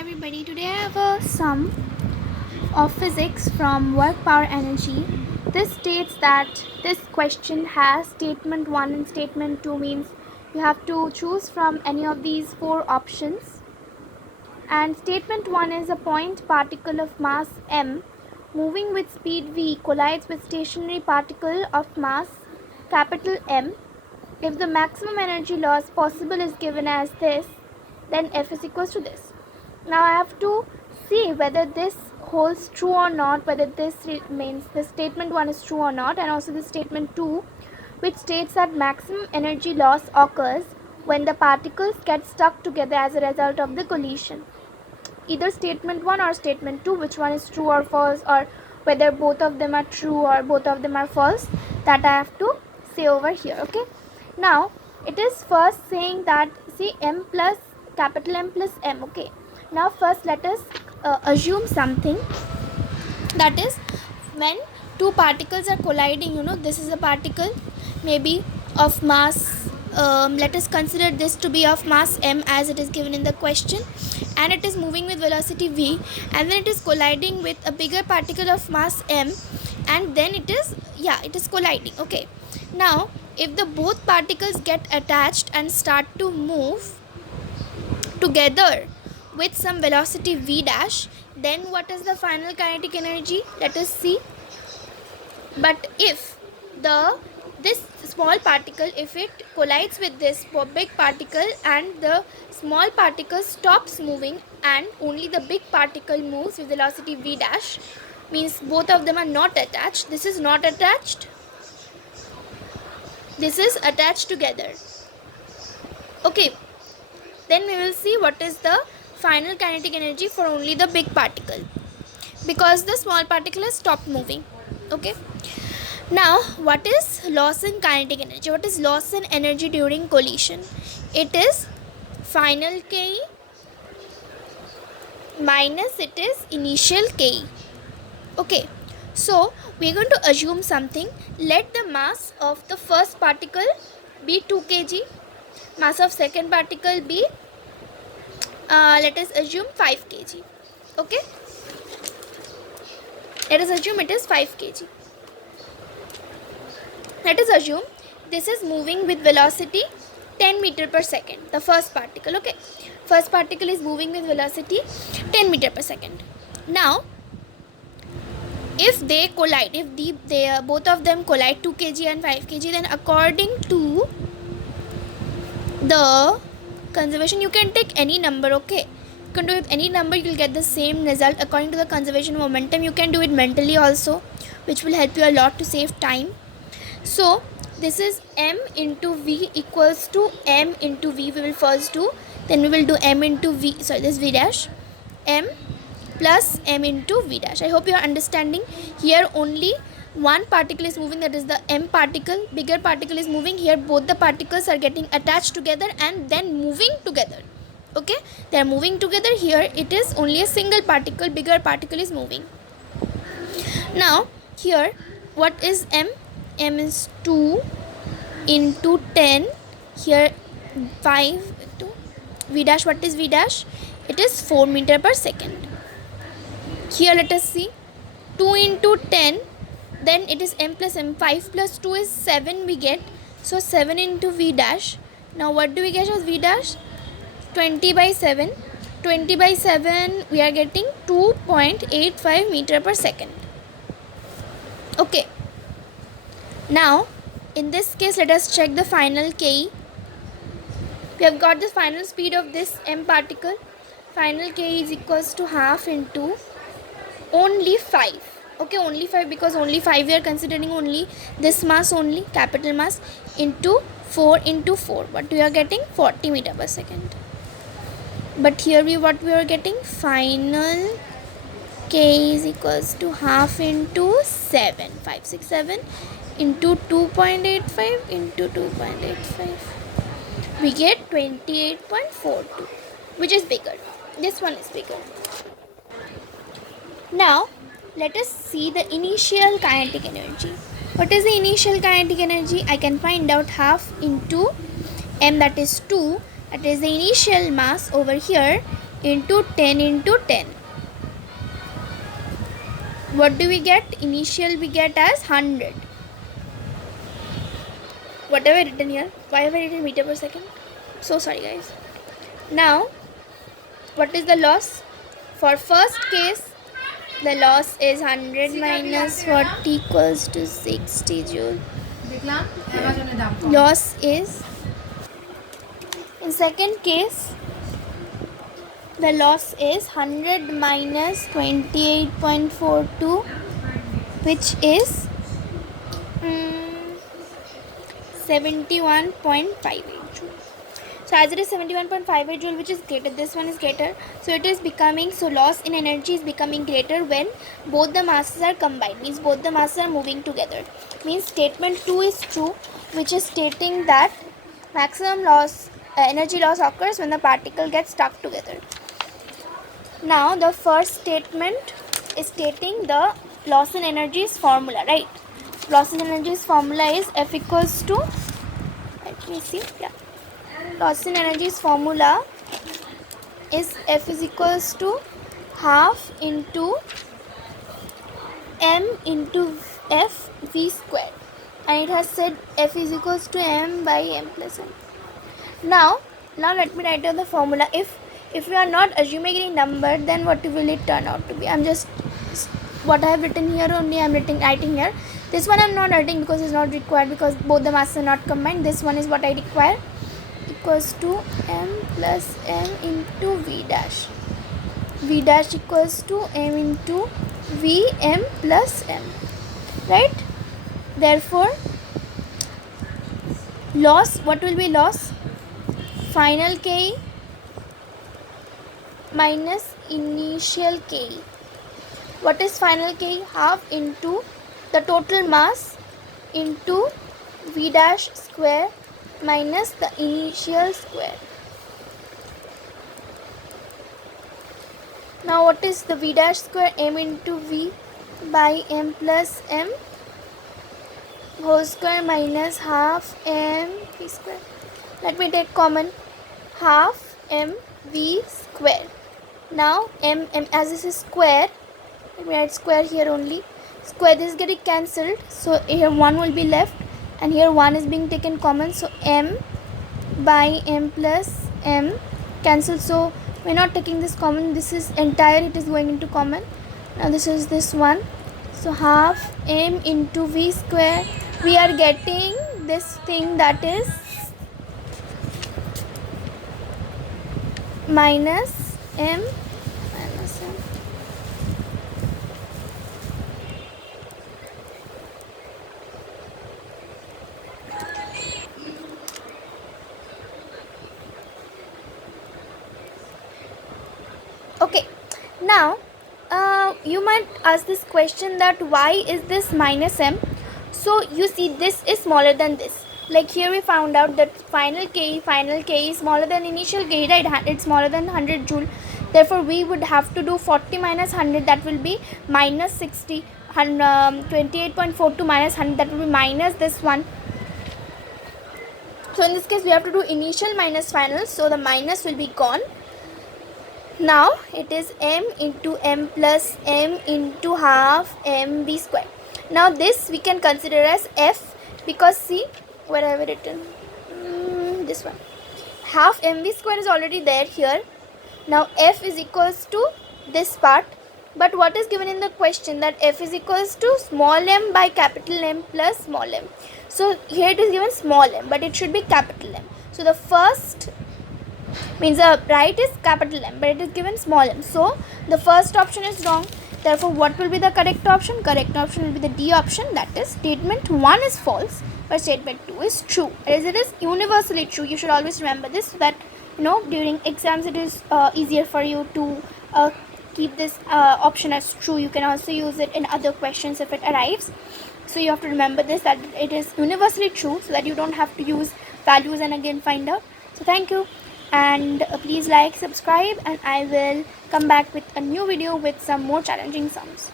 everybody, today I have a sum of physics from work power energy. This states that this question has statement 1 and statement 2, means you have to choose from any of these four options. And statement 1 is a point particle of mass m moving with speed v collides with stationary particle of mass capital M. If the maximum energy loss possible is given as this, then F is equals to this. Now I have to see whether this holds true or not, whether this means the statement 1 is true or not, and also the statement 2, which states that maximum energy loss occurs when the particles get stuck together as a result of the collision. Either statement 1 or statement 2, which one is true or false, or whether both of them are true or both of them are false, that I have to say over here. Okay, now it is first saying that, see, m plus capital M plus m. Okay, now first let us assume something, that is, when two particles are colliding, this is a particle maybe of mass, let us consider this to be of mass m as it is given in the question, and it is moving with velocity v, and then it is colliding with a bigger particle of mass m, and then it is colliding. Okay, now if the both particles get attached and start to move together with some velocity v dash, then what is the final kinetic energy? Let us see. But if this small particle, if it collides with this big particle and the small particle stops moving and only the big particle moves with velocity v dash, means both of them are not attached. This is not attached, this is attached together. Okay, then we will see what is the final kinetic energy for only the big particle, because the small particle has stopped moving. Okay, now what is loss in kinetic energy? What is loss in energy during collision? It is final Ke minus it is initial Ke. Okay, so we are going to assume something. Let the mass of the first particle be 2 kg, mass of second particle be let us assume 5 kg. Okay, let us assume it is 5 kg. Let us assume this is moving with velocity 10 meter per second, the first particle. Okay, first particle is moving with velocity 10 meter per second. Now if they collide, if both of them collide, 2 kg and 5 kg, then according to the conservation, you can take any number. Okay, you can do it any number, you will get the same result according to the conservation of momentum. You can do it mentally also, which will help you a lot to save time. So this is m into v equals to m into v. We will first do, then we will do m into v, sorry, this v dash, m plus m into v dash. I hope you are understanding. Here only one particle is moving, that is the m particle, bigger particle is moving. Here both the particles are getting attached together and then moving together. Okay, they are moving together. Here it is only a single particle, bigger particle is moving. Now here what is m? M is 2 into 10, here 5 into v dash. What is v dash? It is 4 meter per second. Here let us see, 2 into 10, then it is m plus m, 5 plus 2 is 7 we get, so 7 into v dash. Now what do we get as v dash? 20 by 7. 20 by 7 we are getting 2.85 meter per second. Okay, now in this case let us check the final Ke. We have got the final speed of this m particle. Final Ke is equals to half into only 5. Okay, only 5, because only 5 we are considering, only this mass only, capital mass, into 4 into 4. What we are getting? 40 meter per second. But here what we are getting? Final K is equals to half into 7. 5, 6, 7 into 2.85 into 2.85. We get 28.42, which is bigger. This one is bigger. Now let us see the initial kinetic energy. What is the initial kinetic energy? I can find out half into m, that is 2, that is the initial mass over here, into 10 into 10. What do we get? Initial we get as 100. What have I written here? Why have I written meter per second? So sorry guys. Now, what is the loss? For first case, the loss is 100 minus 40 equals to 60 joule. Loss is, in second case, the loss is 100 minus 28.42, which is 71.58 joule. So as it is 71.58 joule, which is greater, this one is greater, so it is becoming, so loss in energy is becoming greater when both the masses are combined, means both the masses are moving together. Means statement 2 is true, which is stating that maximum loss, energy loss occurs when the particle gets stuck together. Now the first statement is stating the loss in energy's formula, right? Loss in energy's formula is F equals to, let me see, yeah. Loss in energy's formula is F is equals to half into M into F V squared, and it has said F is equals to M by M plus N. Now let me write down the formula. If we are not assuming any number, then what will it turn out to be? I'm just, what I have written here only I'm writing here. This one I'm not writing because it's not required, because both the masses are not combined. This one is what I require, equals to M plus M into V dash. V dash equals to M into V M plus M, right? Therefore, loss, what will be loss? Final Ke minus initial Ke. What is final Ke? Half into the total mass into V dash square minus the initial square. Now what is the V dash square? M into V by M plus M whole square minus half M V square. Let me take common, half M V square. Now M as this is square, let me write square here only. Square, this is getting cancelled, so here 1 will be left, and here 1 is being taken common, so M by M plus M cancel, so we're not taking this common, this is entire, it is going into common. Now this is this one, so half M into V square, we are getting this thing, that is minus M minus M. Okay, now you might ask this question that why is this minus M? So you see, this is smaller than this. Like here we found out that final Ke is smaller than initial Ke, right? It's smaller than 100 joule. Therefore we would have to do 40 minus 100, that will be minus 60. 28.42 minus 100, that will be minus this one. So in this case we have to do initial minus final, so the minus will be gone. Now it is M into M plus M into half M V square. Now this we can consider as F, because see, where I have written this one, half M V square is already there here. Now F is equals to this part, but what is given in the question, that F is equals to small m by capital M plus small m. So here it is given small m, but it should be capital M. So the first means the right is capital M, but it is given small m. So the first option is wrong. Therefore, what will be the correct option? Correct option will be the D option, that is statement 1 is false, but statement 2 is true. As it is universally true, you should always remember this, so that during exams it is easier for you to keep this option as true. You can also use it in other questions if it arrives. So you have to remember this, that it is universally true, so that you don't have to use values and again find out. So thank you, and please like, subscribe, and I will come back with a new video with some more challenging sums.